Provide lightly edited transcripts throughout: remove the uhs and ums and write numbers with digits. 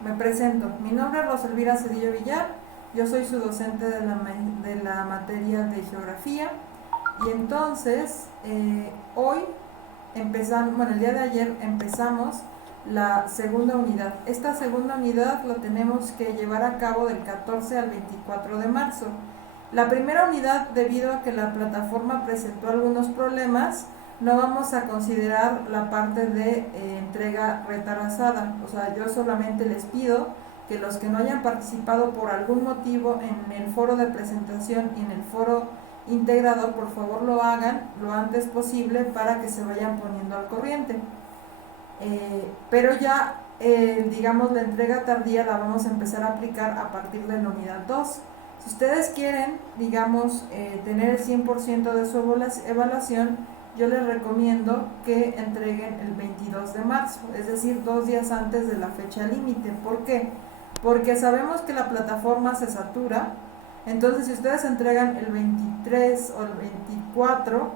Me presento, mi nombre es Rosa Elvira Cedillo Villar, yo soy su docente de la materia de geografía y entonces hoy empezamos, bueno, el día de ayer empezamos la segunda unidad. Esta segunda unidad lo tenemos que llevar a cabo del 14 al 24 de marzo. La primera unidad, debido a que la plataforma presentó algunos problemas, no vamos a considerar la parte de entrega retrasada. O sea, yo solamente les pido que los que no hayan participado por algún motivo en el foro de presentación y en el foro integrador, por favor lo hagan lo antes posible para que se vayan poniendo al corriente. Pero ya, digamos, la entrega tardía la vamos a empezar a aplicar a partir de la unidad 2. Si ustedes quieren, digamos, tener el 100% de su evaluación, yo les recomiendo que entreguen el 22 de marzo, es decir, 2 días antes de la fecha límite. ¿Por qué? Porque sabemos que la plataforma se satura. Entonces, si ustedes entregan el 23 o el 24,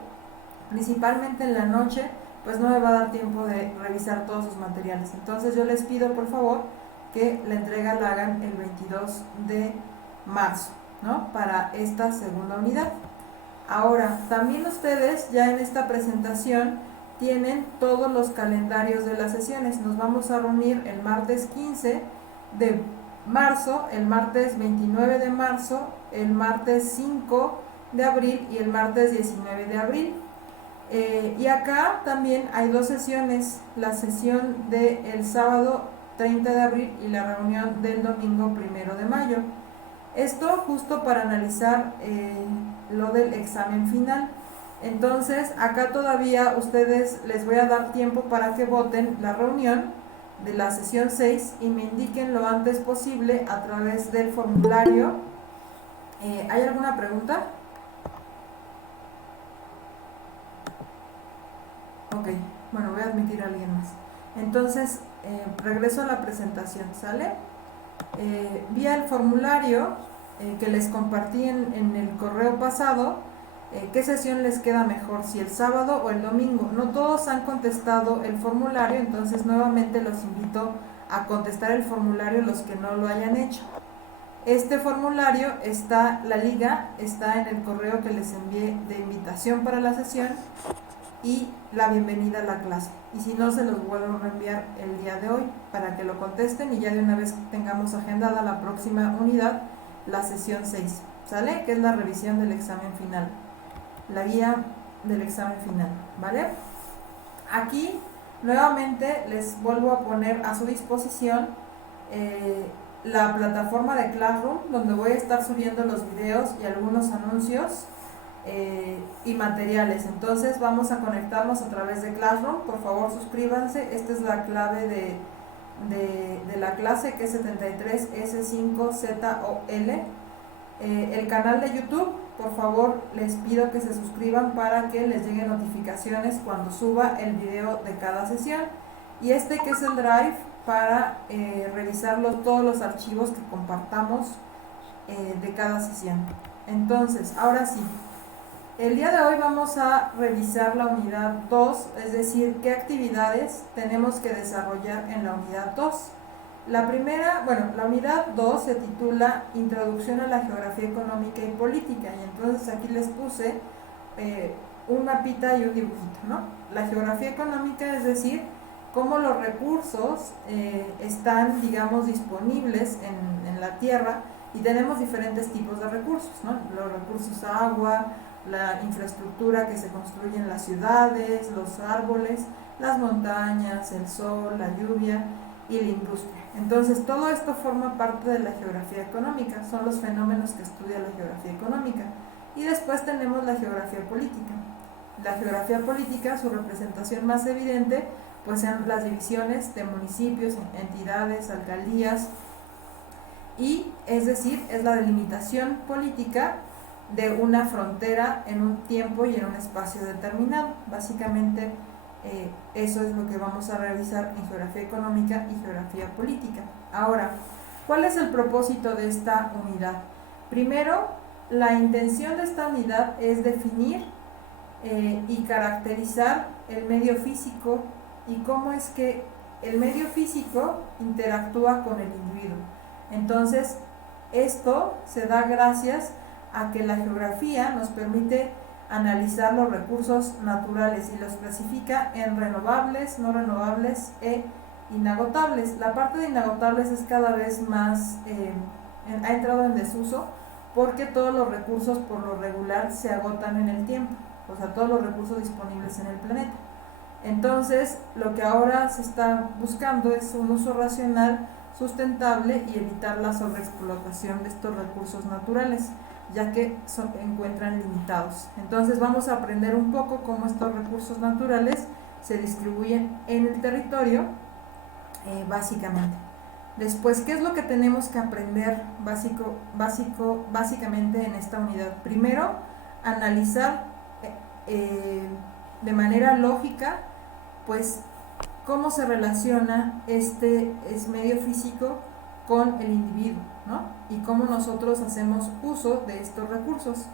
principalmente en la noche, pues no me va a dar tiempo de revisar todos sus materiales. Entonces yo les pido por favor que la entrega la hagan el 22 de marzo, ¿no? Para esta segunda unidad. Ahora, también ustedes ya en esta presentación tienen todos los calendarios de las sesiones. Nos vamos a reunir el martes 15 de marzo, el martes 29 de marzo, el martes 5 de abril y el martes 19 de abril. Y acá también hay dos sesiones, la sesión del sábado 30 de abril y la reunión del domingo 1 de mayo. Esto justo para analizar lo del examen final. Entonces, acá todavía ustedes les voy a dar tiempo para que voten la reunión de la sesión 6 y me indiquen lo antes posible a través del formulario. ¿Hay alguna pregunta? Ok, bueno, voy a admitir a alguien más. Entonces, regreso a la presentación, ¿sale? Vía el formulario que les compartí en el correo pasado, ¿qué sesión les queda mejor? Si el sábado o el domingo. No todos han contestado el formulario, entonces nuevamente los invito a contestar el formulario los que no lo hayan hecho. Este formulario está, la liga está en el correo que les envié de invitación para la sesión y la bienvenida a la clase. Y si no, se los vuelvo a reenviar el día de hoy para que lo contesten y ya de una vez tengamos agendada la próxima unidad, la sesión 6, ¿sale? Que es la revisión del examen final, la guía del examen final, ¿vale? Aquí nuevamente les vuelvo a poner a su disposición la plataforma de Classroom, donde voy a estar subiendo los videos y algunos anuncios y materiales. Entonces vamos a conectarnos a través de Classroom. Por favor suscríbanse, esta es la clave de la clase, que es 73S5ZOL. El canal de YouTube, por favor les pido que se suscriban para que les lleguen notificaciones cuando suba el video de cada sesión, y este que es el Drive para revisar todos los archivos que compartamos de cada sesión. Entonces, ahora sí, el día de hoy vamos a revisar la unidad 2, es decir, qué actividades tenemos que desarrollar en la unidad 2. La primera, bueno, la unidad 2 se titula Introducción a la Geografía Económica y Política, y entonces aquí les puse un mapita y un dibujito, ¿no? La geografía económica, es decir, cómo los recursos están, digamos, disponibles en la tierra, y tenemos diferentes tipos de recursos, ¿no? Los recursos agua, la infraestructura que se construye en las ciudades, los árboles, las montañas, el sol, la lluvia y la industria. Entonces, todo esto forma parte de la geografía económica, son los fenómenos que estudia la geografía económica. Y después tenemos la geografía política. La geografía política, su representación más evidente, pues sean las divisiones de municipios, entidades, alcaldías, y es decir, es la delimitación política de una frontera en un tiempo y en un espacio determinado. Básicamente eso es lo que vamos a revisar en geografía económica y geografía política. Ahora, ¿cuál es el propósito de esta unidad? Primero, la intención de esta unidad es definir y caracterizar el medio físico y cómo es que el medio físico interactúa con el individuo. Entonces, esto se da gracias a que la geografía nos permite analizar los recursos naturales y los clasifica en renovables, no renovables e inagotables. La parte de inagotables es cada vez más, ha entrado en desuso, porque todos los recursos por lo regular se agotan en el tiempo, o sea, todos los recursos disponibles en el planeta. Entonces, lo que ahora se está buscando es un uso racional, sustentable y evitar la sobreexplotación de estos recursos naturales, ya que se encuentran limitados. Entonces, vamos a aprender un poco cómo estos recursos naturales se distribuyen en el territorio, básicamente. Después, ¿qué es lo que tenemos que aprender básicamente en esta unidad? Primero, analizar de manera lógica, pues, cómo se relaciona este medio físico con el individuo, ¿no? Y cómo nosotros hacemos uso de estos recursos.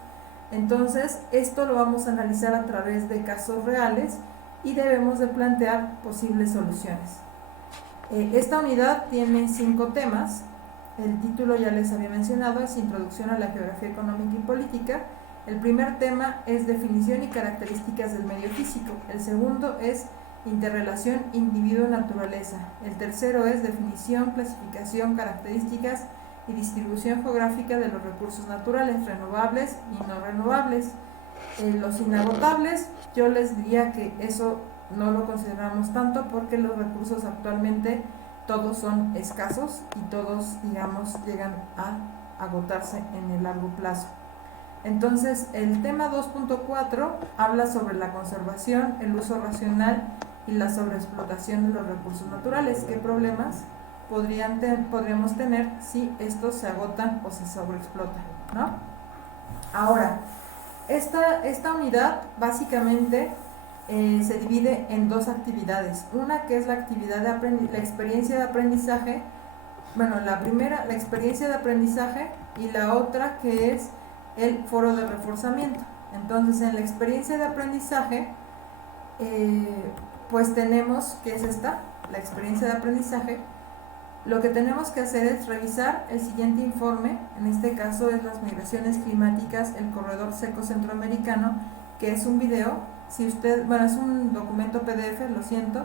Entonces, esto lo vamos a analizar a través de casos reales y debemos de plantear posibles soluciones. Esta unidad tiene 5 temas. El título ya les había mencionado, es Introducción a la Geografía Económica y Política. El primer tema es Definición y características del medio físico. El segundo es Interrelación individuo-naturaleza. El tercero es Definición, clasificación, características y distribución geográfica de los recursos naturales, renovables y no renovables. Los inagotables, yo les diría que eso no lo consideramos tanto, porque los recursos actualmente todos son escasos y todos, digamos, llegan a agotarse en el largo plazo. Entonces, el tema 2.4 habla sobre la conservación, el uso racional y la sobreexplotación de los recursos naturales. ¿Qué problemas podríamos tener si estos se agotan o se sobreexplotan, ¿no? Ahora, esta unidad básicamente se divide en 2 actividades. Una que es la actividad la experiencia de aprendizaje. Bueno, la primera, la experiencia de aprendizaje, y la otra que es el foro de reforzamiento. Entonces, en la experiencia de aprendizaje, pues tenemos, ¿qué es esta? La experiencia de aprendizaje. Lo que tenemos que hacer es revisar el siguiente informe. En este caso es las migraciones climáticas, el corredor seco centroamericano, que es un video. Si usted, bueno, es un documento PDF, lo siento,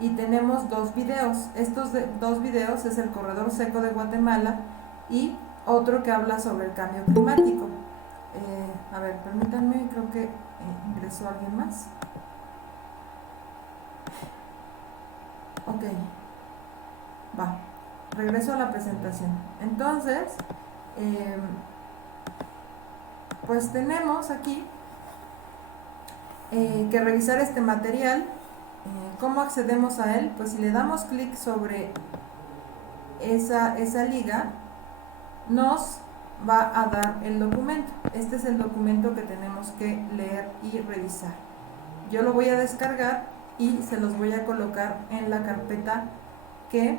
y tenemos 2 videos. Estos 2 videos es el corredor seco de Guatemala y otro que habla sobre el cambio climático. A ver, permítanme, creo que ingresó alguien más. Ok, va, regreso a la presentación. Entonces, pues tenemos aquí que revisar este material. ¿Cómo accedemos a él? Pues si le damos clic sobre esa liga, nos va a dar el documento. Este es el documento que tenemos que leer y revisar. Yo lo voy a descargar y se los voy a colocar en la carpeta que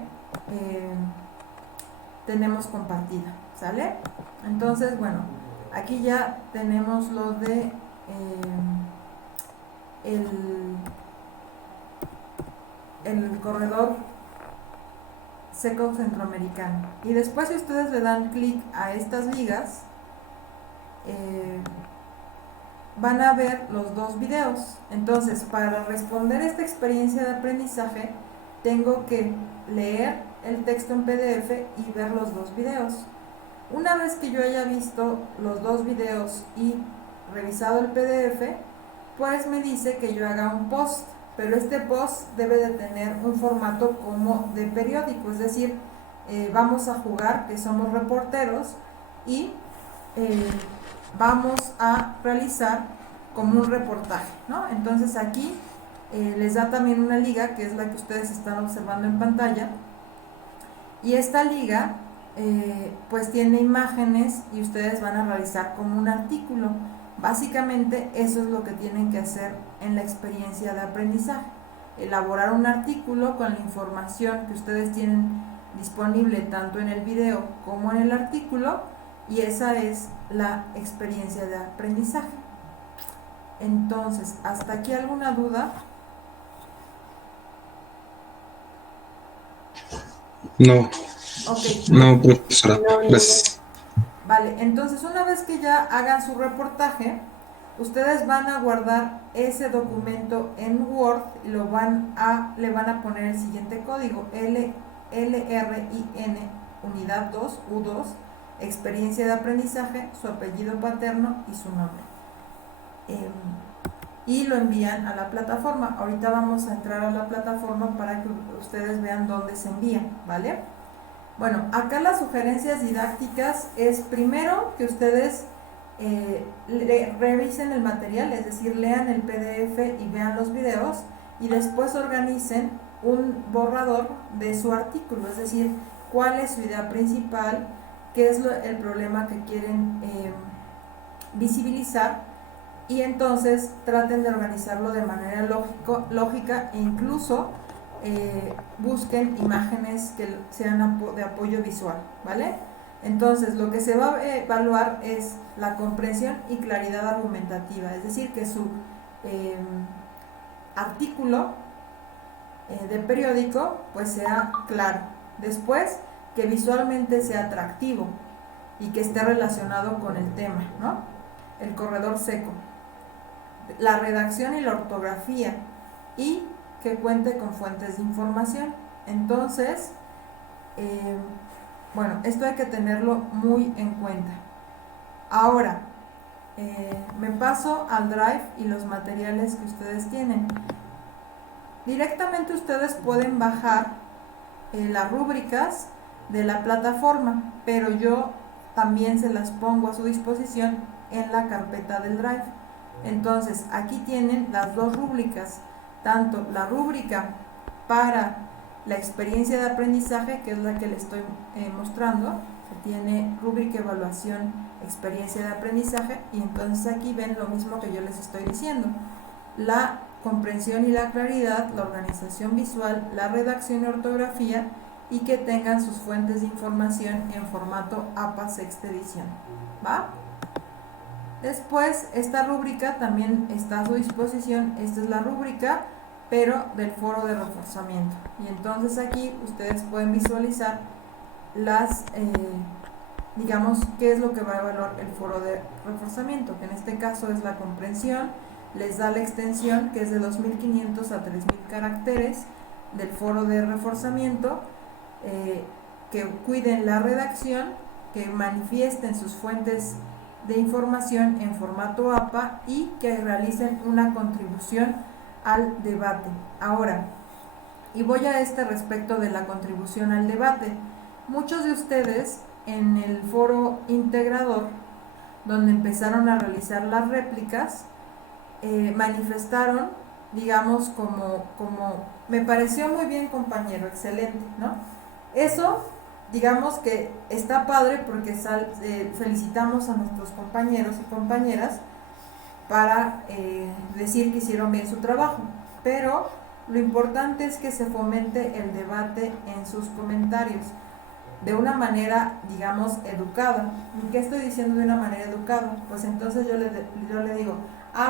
tenemos compartida, ¿sale? Entonces, bueno, aquí ya tenemos lo de el corredor seco centroamericano. Y después, si ustedes le dan clic a estas ligas, van a ver los 2 videos. Entonces, para responder esta experiencia de aprendizaje, tengo que leer el texto en PDF y ver los 2 videos. Una vez que yo haya visto los 2 videos y revisado el PDF, pues me dice que yo haga un post, pero este post debe de tener un formato como de periódico, es decir, vamos a jugar que somos reporteros y vamos a realizar como un reportaje, ¿no? Entonces aquí les da también una liga, que es la que ustedes están observando en pantalla, y esta liga pues tiene imágenes y ustedes van a realizar como un artículo. Básicamente eso es lo que tienen que hacer en la experiencia de aprendizaje, elaborar un artículo con la información que ustedes tienen disponible tanto en el video como en el artículo, y esa es la experiencia de aprendizaje. Entonces, ¿hasta aquí alguna duda? No, Ok, no, profesora. No, ninguno. Gracias. vale. Entonces, una vez que ya hagan su reportaje, ustedes van a guardar ese documento en Word y le van a poner el siguiente código: LRIN unidad 2 U2, experiencia de aprendizaje, su apellido paterno y su nombre. Y lo envían a la plataforma. Ahorita vamos a entrar a la plataforma para que ustedes vean dónde se envía, ¿vale? Bueno, acá las sugerencias didácticas es primero que ustedes revisen el material, es decir, lean el PDF y vean los videos, y después organicen un borrador de su artículo, es decir, cuál es su idea principal, qué es el problema que quieren visibilizar, y entonces traten de organizarlo de manera lógica, e incluso busquen imágenes que sean de apoyo visual, ¿vale? Entonces, lo que se va a evaluar es la comprensión y claridad argumentativa, es decir, que su artículo de periódico pues sea claro. Después, que visualmente sea atractivo y que esté relacionado con el tema, ¿no? El corredor seco, la redacción y la ortografía, y que cuente con fuentes de información. Entonces, bueno, esto hay que tenerlo muy en cuenta. Ahora, me paso al Drive y los materiales que ustedes tienen. Directamente ustedes pueden bajar las rúbricas de la plataforma, pero yo también se las pongo a su disposición en la carpeta del Drive. Entonces, aquí tienen las dos rúbricas, tanto la rúbrica para la experiencia de aprendizaje, que es la que les estoy mostrando, que tiene rúbrica evaluación, experiencia de aprendizaje, y entonces aquí ven lo mismo que yo les estoy diciendo: la comprensión y la claridad, la organización visual, la redacción y ortografía, y que tengan sus fuentes de información en formato APA sexta edición, ¿va? Después, esta rúbrica también está a su disposición. Esta es la rúbrica, pero del foro de reforzamiento. Y entonces aquí ustedes pueden visualizar las, digamos, qué es lo que va a evaluar el foro de reforzamiento, que en este caso es la comprensión. Les da la extensión, que es de 2500 a 3000 caracteres del foro de reforzamiento, que cuiden la redacción, que manifiesten sus fuentes de información en formato APA y que realicen una contribución al debate. Ahora, y voy a respecto de la contribución al debate. Muchos de ustedes en el foro integrador, donde empezaron a realizar las réplicas, manifestaron, digamos, como me pareció muy bien, compañero, excelente, ¿no? Eso, digamos que está padre, porque felicitamos a nuestros compañeros y compañeras para decir que hicieron bien su trabajo, pero lo importante es que se fomente el debate en sus comentarios de una manera, digamos, educada. ¿Y qué estoy diciendo de una manera educada? Pues entonces yo le digo: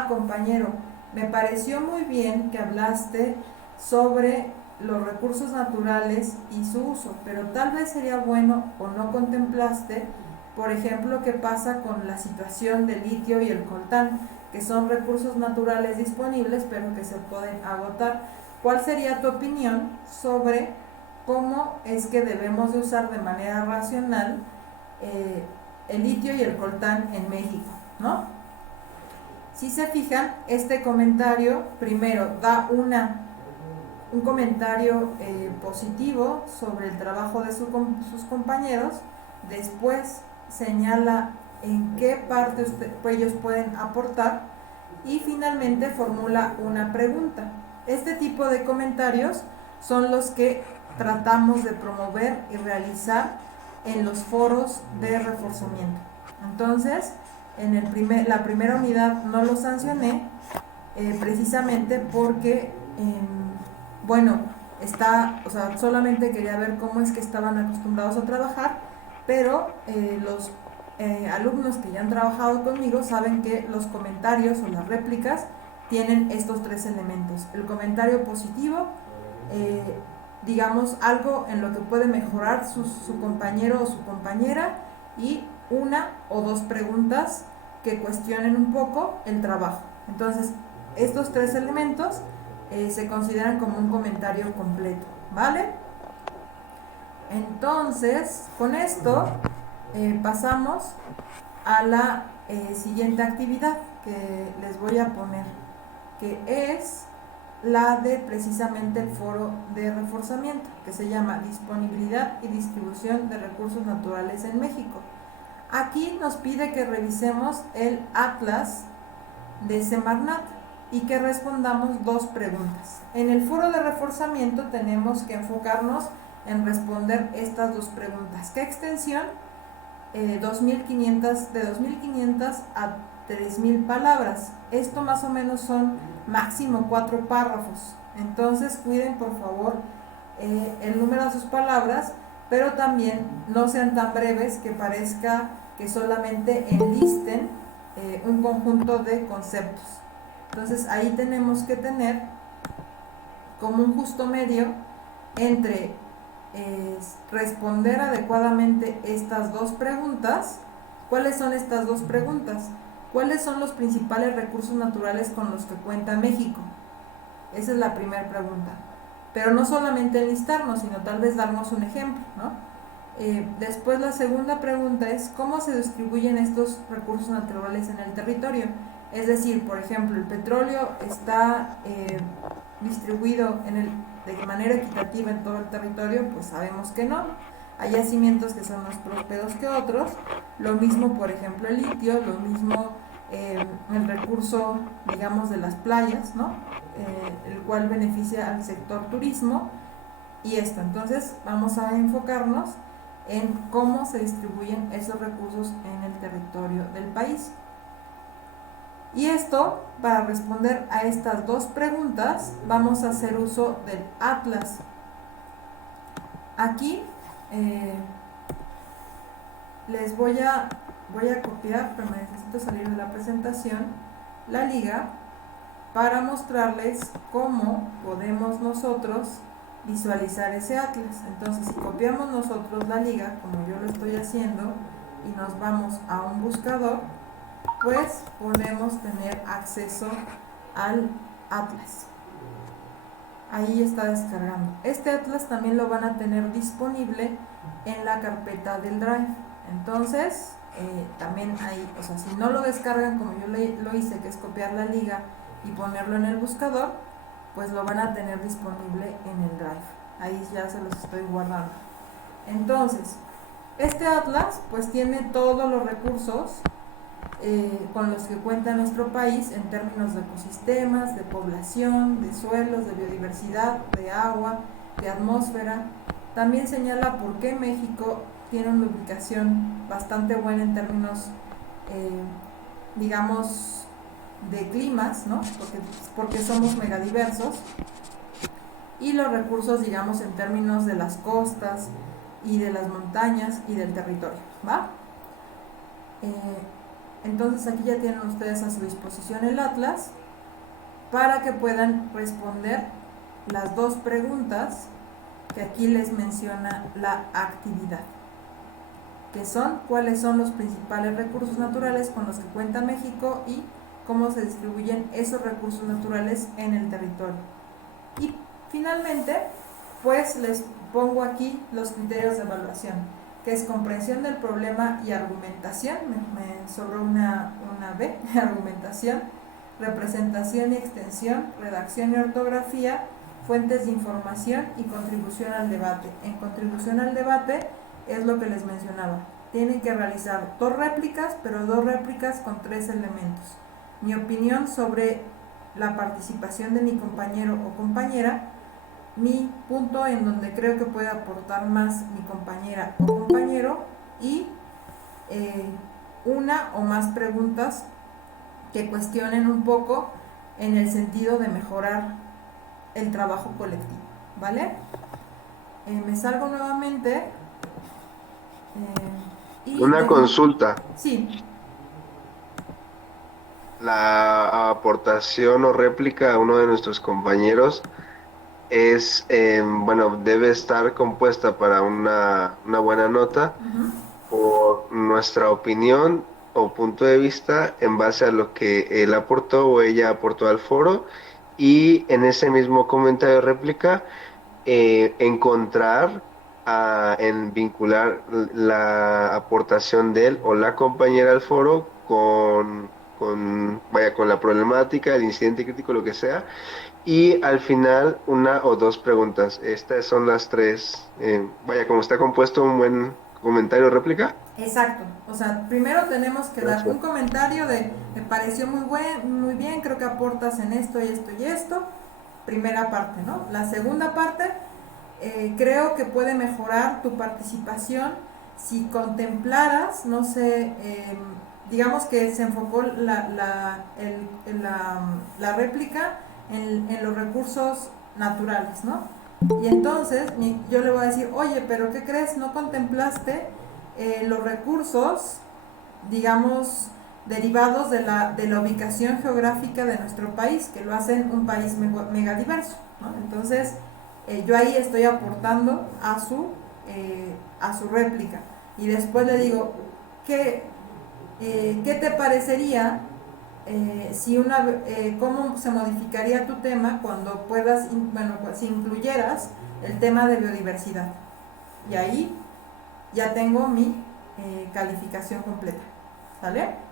compañero, me pareció muy bien que hablaste sobre los recursos naturales y su uso, pero tal vez sería bueno, o no contemplaste, por ejemplo, qué pasa con la situación del litio y el coltán, que son recursos naturales disponibles, pero que se pueden agotar. ¿Cuál sería tu opinión sobre cómo es que debemos de usar de manera racional el litio y el coltán en México, ¿no? Si se fijan, este comentario primero da un comentario positivo sobre el trabajo de sus compañeros, después señala en qué parte ellos pueden aportar, y finalmente formula una pregunta. Este tipo de comentarios son los que tratamos de promover y realizar en los foros de reforzamiento. Entonces, en la primera unidad no lo sancioné, precisamente porque bueno, solamente quería ver cómo es que estaban acostumbrados a trabajar, pero los alumnos que ya han trabajado conmigo saben que los comentarios o las réplicas tienen estos tres elementos: el comentario positivo, digamos, algo en lo que puede mejorar su compañero o su compañera, y una o dos preguntas que cuestionen un poco el trabajo. Entonces, estos tres elementos se consideran como un comentario completo, ¿vale? Entonces, con esto pasamos a la siguiente actividad que les voy a poner, que es la de precisamente el foro de reforzamiento, que se llama Disponibilidad y Distribución de Recursos Naturales en México. Aquí nos pide que revisemos el atlas de Semarnat y que respondamos dos preguntas. En el foro de reforzamiento tenemos que enfocarnos en responder estas dos preguntas. ¿Qué extensión? 2500, de 2500 a 3000 palabras. Esto más o menos son máximo 4 párrafos. Entonces cuiden por favor el número de sus palabras, pero también no sean tan breves que parezca que solamente enlisten un conjunto de conceptos. Entonces ahí tenemos que tener como un justo medio entre responder adecuadamente estas dos preguntas. ¿Cuáles son estas dos preguntas? ¿Cuáles son los principales recursos naturales con los que cuenta México? Esa es la primera pregunta. Pero no solamente enlistarnos, sino tal vez darnos un ejemplo, ¿no? Después la segunda pregunta es ¿cómo se distribuyen estos recursos naturales en el territorio? Es decir, por ejemplo, el petróleo está distribuido de manera equitativa en todo el territorio. Pues sabemos que no. Hay yacimientos que son más prósperos que otros. Lo mismo, por ejemplo, el litio, lo mismo el recurso, digamos, de las playas, ¿no? El cual beneficia al sector turismo y esto. Entonces vamos a enfocarnos en cómo se distribuyen esos recursos en el territorio del país. Y esto, para responder a estas dos preguntas, vamos a hacer uso del atlas. Aquí les voy a copiar, pero necesito salir de la presentación, la liga, para mostrarles cómo podemos nosotros visualizar ese atlas. Entonces, si copiamos nosotros la liga, como yo lo estoy haciendo, y nos vamos a un buscador, pues podemos tener acceso al atlas. Ahí está descargando. Este atlas también lo van a tener disponible en la carpeta del Drive. Entonces, también ahí, o sea, si no lo descargan como yo lo hice, que es copiar la liga y ponerlo en el buscador, pues lo van a tener disponible en el Drive. Ahí ya se los estoy guardando. Entonces, este atlas pues tiene todos los recursos con los que cuenta nuestro país en términos de ecosistemas, de población, de suelos, de biodiversidad, de agua, de atmósfera. También señala por qué México tiene una ubicación bastante buena en términos, digamos, de climas, ¿no? Porque somos megadiversos, y los recursos, digamos, en términos de las costas y de las montañas y del territorio, ¿va? Entonces aquí ya tienen ustedes a su disposición el atlas para que puedan responder las dos preguntas que aquí les menciona la actividad, que son cuáles son los principales recursos naturales con los que cuenta México y cómo se distribuyen esos recursos naturales en el territorio. Y finalmente, pues les pongo aquí los criterios de evaluación, que es comprensión del problema y argumentación, me sobró una B, argumentación, representación y extensión, redacción y ortografía, fuentes de información y contribución al debate. En contribución al debate es lo que les mencionaba, tienen que realizar dos réplicas, pero dos réplicas con tres elementos: mi opinión sobre la participación de mi compañero o compañera, mi punto en donde creo que puede aportar más mi compañera o compañero, y una o más preguntas que cuestionen un poco en el sentido de mejorar el trabajo colectivo, ¿vale? Me salgo nuevamente y Una consulta. Sí. La aportación o réplica a uno de nuestros compañeros es, bueno, debe estar compuesta para una buena nota Ujú. por nuestra opinión o punto de vista en base a lo que él aportó o ella aportó al foro, y en ese mismo comentario réplica encontrar, en vincular la aportación de él o la compañera al foro vaya, con la problemática, el incidente crítico, lo que sea, y al final una o dos preguntas. Estas son las tres, vaya, como está compuesto un buen comentario réplica. Exacto. O sea, primero tenemos que dar un Gracias. comentario de me pareció muy bien, creo que aportas en esto y esto y esto. Primera parte, ¿no? La segunda parte, creo que puede mejorar tu participación si contemplaras, no sé, digamos que se enfocó la réplica en los recursos naturales, ¿no? Y entonces yo le voy a decir, oye, pero ¿qué crees? ¿No contemplaste los recursos, digamos, derivados de la ubicación geográfica de nuestro país, que lo hacen un país megadiverso, ¿no? Entonces, yo ahí estoy aportando a su réplica. Y después le digo, ¿qué, ¿qué te parecería cómo se modificaría tu tema cuando puedas, bueno, pues, si incluyeras el tema de biodiversidad? Y ahí ya tengo mi calificación completa. ¿Sale?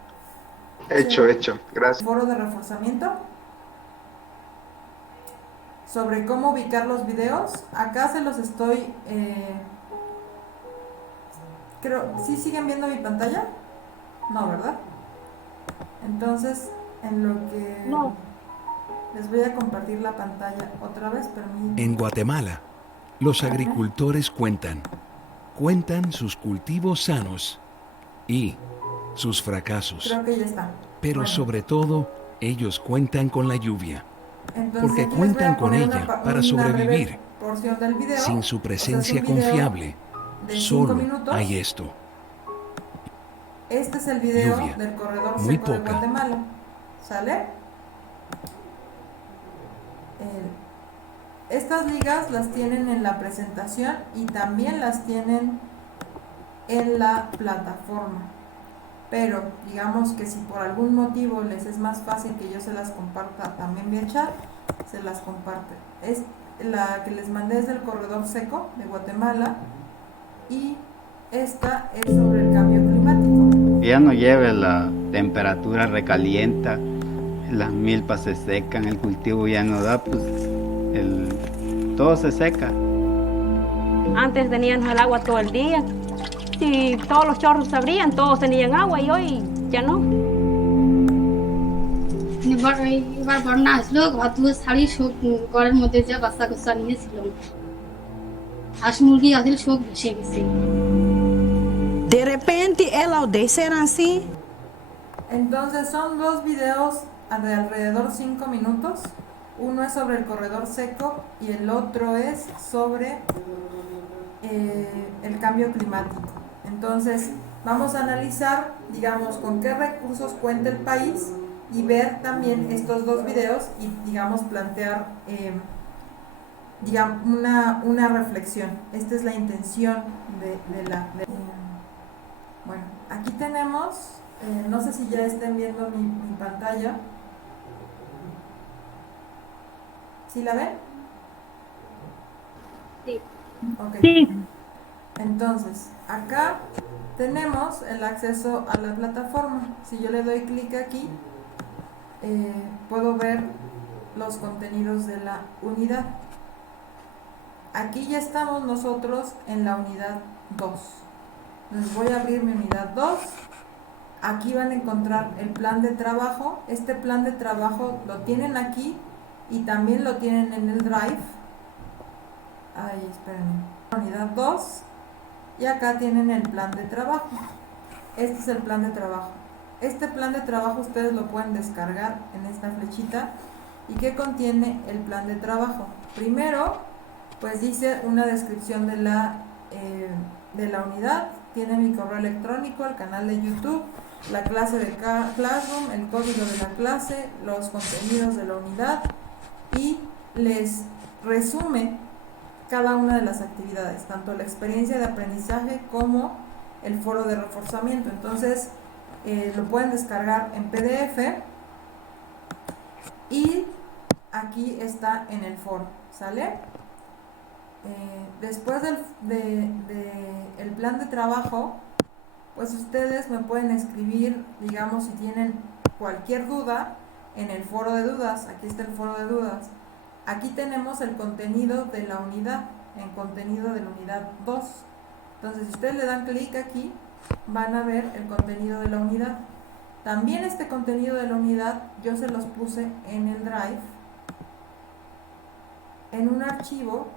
Hecho, hecho. Gracias. Foro de reforzamiento sobre cómo ubicar los videos. Acá se los estoy. Creo. ¿Sí siguen viendo mi pantalla? No, ¿verdad? Entonces, en lo que No, les voy a compartir la pantalla otra vez, En Guatemala, los permítanme. agricultores cuentan sus cultivos sanos y sus fracasos, Creo que ya está. pero Bueno, sobre todo ellos cuentan con la lluvia, entonces porque aquí les voy cuentan a con poner ella para una breve sobrevivir. porción del video. Sin su O sea, es un presencia video confiable, de 5 solo minutos. hay esto, Este es el video lluvia, del corredor muy seco de poca. Guatemala. ¿Sale? Estas ligas las tienen en la presentación y también las tienen en la plataforma. Pero digamos que si por algún motivo les es más fácil que yo se las comparta también vía chat, se las comparte. Es la que les mandé es del corredor seco de Guatemala y esta es sobre el cambio climático. Que ya no lleve la temperatura recalienta, las milpas se secan, el cultivo ya no da, pues todo se seca. antes teníamos el agua todo el día. Si todos los chorros se abrían, todos tenían agua y hoy ya no. এবার বন্যা আসলো ঘর দুয়ার শাড়ি সব ঘরের মধ্যে যা বাচ্চা কুচ্চা নিয়েছিলাম হাঁস মুরগি আসলে সব ভেসে গেছে De repente ela descerá assim. Entonces son dos videos de alrededor 5 minutos. Uno es sobre el corredor seco y el otro es sobre el cambio climático. Entonces vamos a analizar, digamos, con qué recursos cuenta el país y ver también estos dos videos y, digamos, plantear digamos, una reflexión. Esta es la intención bueno, aquí tenemos, no sé si ya estén viendo mi pantalla. ¿Sí la ven? Sí. Ok. Sí. Entonces, acá tenemos el acceso a la plataforma. Si yo le doy clic aquí, puedo ver los contenidos de la unidad. Aquí ya estamos nosotros en la unidad 2. Les voy a abrir mi unidad 2. Aquí van a encontrar el plan de trabajo. Este plan de trabajo lo tienen aquí y también lo tienen en el Drive. Ay, espérenme. Unidad 2. Y acá tienen el plan de trabajo. Este es el plan de trabajo. Este plan de trabajo ustedes lo pueden descargar en esta flechita. ¿Y qué contiene el plan de trabajo? Primero, pues dice una descripción de la unidad. Tiene mi correo electrónico, el canal de YouTube, la clase de Classroom, el código de la clase, los contenidos de la unidad y les resume cada una de las actividades, tanto la experiencia de aprendizaje como el foro de reforzamiento. Entonces lo pueden descargar en PDF y aquí está en el foro, ¿sale? Después el plan de trabajo, pues ustedes me pueden escribir, digamos, si tienen cualquier duda en el foro de dudas. Aquí está el foro de dudas. Aquí tenemos el contenido de la unidad, en contenido de la unidad 2. Entonces, si ustedes le dan clic aquí, van a ver el contenido de la unidad. También este contenido de la unidad yo se los puse en el Drive, en un archivo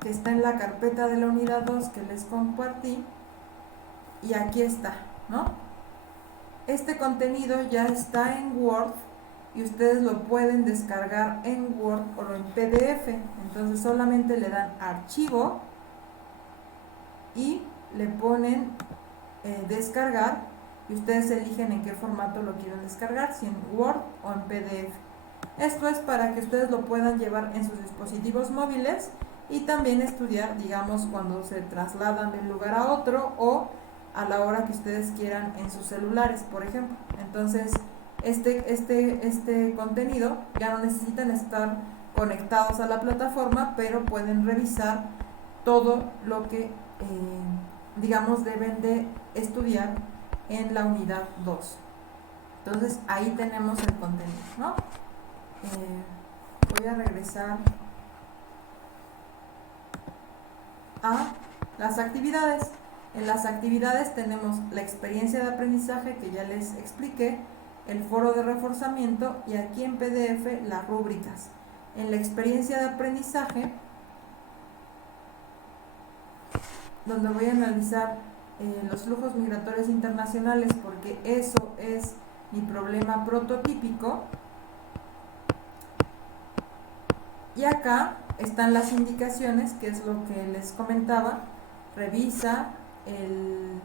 que está en la carpeta de la unidad 2 que les compartí, y aquí está, ¿no? Este contenido ya está en Word y ustedes lo pueden descargar en Word o en PDF. Entonces solamente le dan archivo y le ponen descargar, y ustedes eligen en qué formato lo quieren descargar, si en Word o en PDF. Esto es para que ustedes lo puedan llevar en sus dispositivos móviles y también estudiar, digamos, cuando se trasladan de un lugar a otro o a la hora que ustedes quieran en sus celulares, por ejemplo. Entonces, este contenido ya no necesitan estar conectados a la plataforma, pero pueden revisar todo lo que, digamos, deben de estudiar en la unidad 2. Entonces, ahí tenemos el contenido, ¿no? Voy a regresar a las actividades. En las actividades tenemos la experiencia de aprendizaje que ya les expliqué, el foro de reforzamiento y aquí en PDF las rúbricas. En la experiencia de aprendizaje, donde voy a analizar los flujos migratorios internacionales, porque eso es mi problema prototípico. Y acá están las indicaciones, que es lo que les comentaba. Revisa el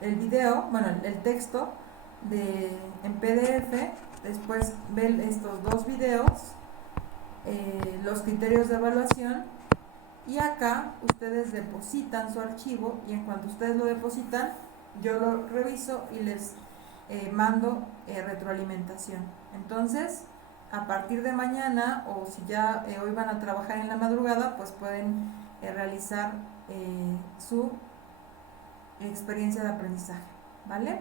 video, bueno, el texto en PDF, después ven estos dos videos, los criterios de evaluación, y acá ustedes depositan su archivo, y en cuanto ustedes lo depositan, yo lo reviso y les mando retroalimentación. Entonces, a partir de mañana, o si ya hoy van a trabajar en la madrugada, pues pueden realizar su experiencia de aprendizaje, ¿vale?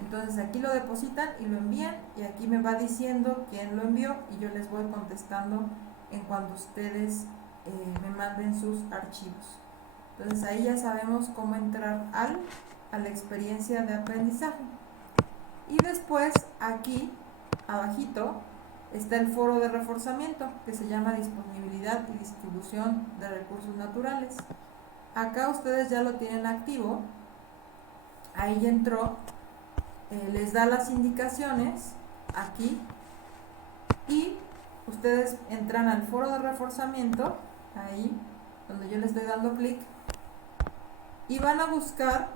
Entonces aquí lo depositan y lo envían, y aquí me va diciendo quién lo envió y yo les voy contestando en cuanto ustedes me manden sus archivos. Entonces ahí ya sabemos cómo entrar a la experiencia de aprendizaje. Y después aquí abajito está el foro de reforzamiento, que se llama disponibilidad y distribución de recursos naturales. Acá ustedes ya lo tienen activo, ahí entró, les da las indicaciones aquí, y ustedes entran al foro de reforzamiento, ahí donde yo les estoy dando clic, y van a buscar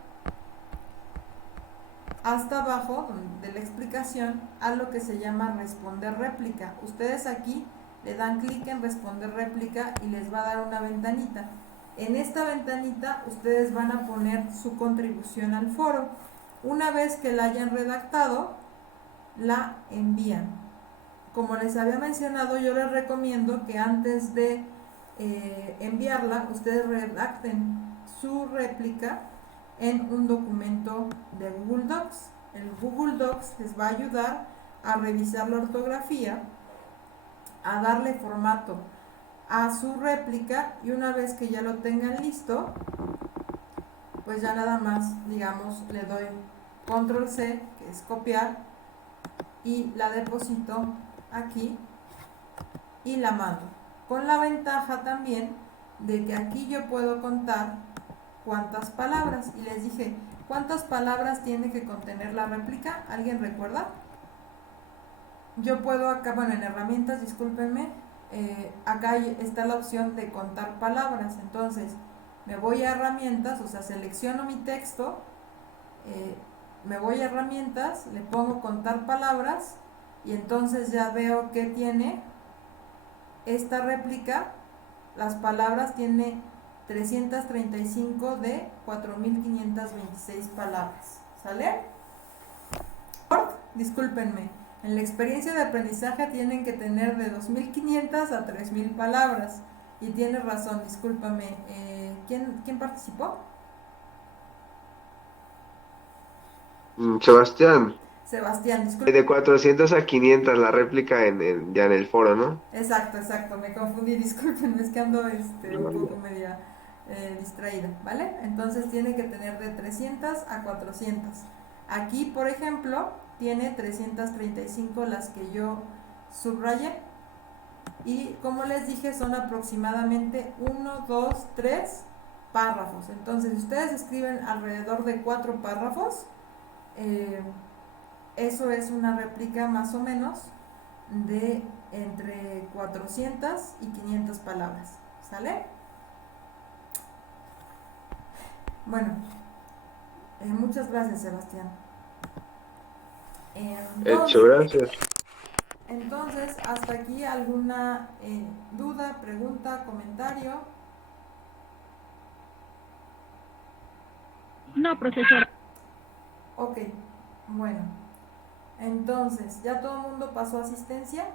hasta abajo de la explicación a lo que se llama responder réplica. Ustedes aquí le dan clic en responder réplica y les va a dar una ventanita. En esta ventanita ustedes van a poner su contribución al foro. Una vez que la hayan redactado, la envían. Como les había mencionado, yo les recomiendo que antes de enviarla, ustedes redacten su réplica en un documento de Google Docs. El Google Docs les va a ayudar a revisar la ortografía, a darle formato a su réplica, y una vez que ya lo tengan listo, pues ya nada más, digamos, le doy control C, que es copiar, y la deposito aquí y la mando, con la ventaja también de que aquí yo puedo contar cuántas palabras, y les dije cuántas palabras tiene que contener la réplica. ¿Alguien recuerda? Yo puedo acá, bueno, en herramientas, discúlpenme, acá está la opción de contar palabras. Entonces me voy a herramientas, o sea, selecciono mi texto, me voy a herramientas, le pongo contar palabras, y entonces ya veo que tiene esta réplica, las palabras, tiene 335 de 4526 palabras. ¿Sale? Discúlpenme, en la experiencia de aprendizaje tienen que tener de 2500 a 3000 palabras. Y tienes razón, discúlpame. ¿Quién participó? Sebastián, Sebastián, discúlpame. de 400 a 500 la réplica ya en el foro, ¿no? Exacto, me confundí, discúlpenme, es que ando un poco media distraída, ¿vale? Entonces tiene que tener de 300 a 400. Aquí, por ejemplo, tiene 335 las que yo subrayé. Y como les dije, son aproximadamente 1, 2, 3 párrafos. Entonces, si ustedes escriben alrededor de 4 párrafos, eso es una réplica más o menos de entre 400 y 500 palabras. ¿Sale? Bueno, muchas gracias, Sebastián. Hecho, gracias. Entonces, hasta aquí alguna duda, pregunta, comentario. No, profesora. Ok, bueno. Entonces, ¿ya todo el mundo pasó asistencia?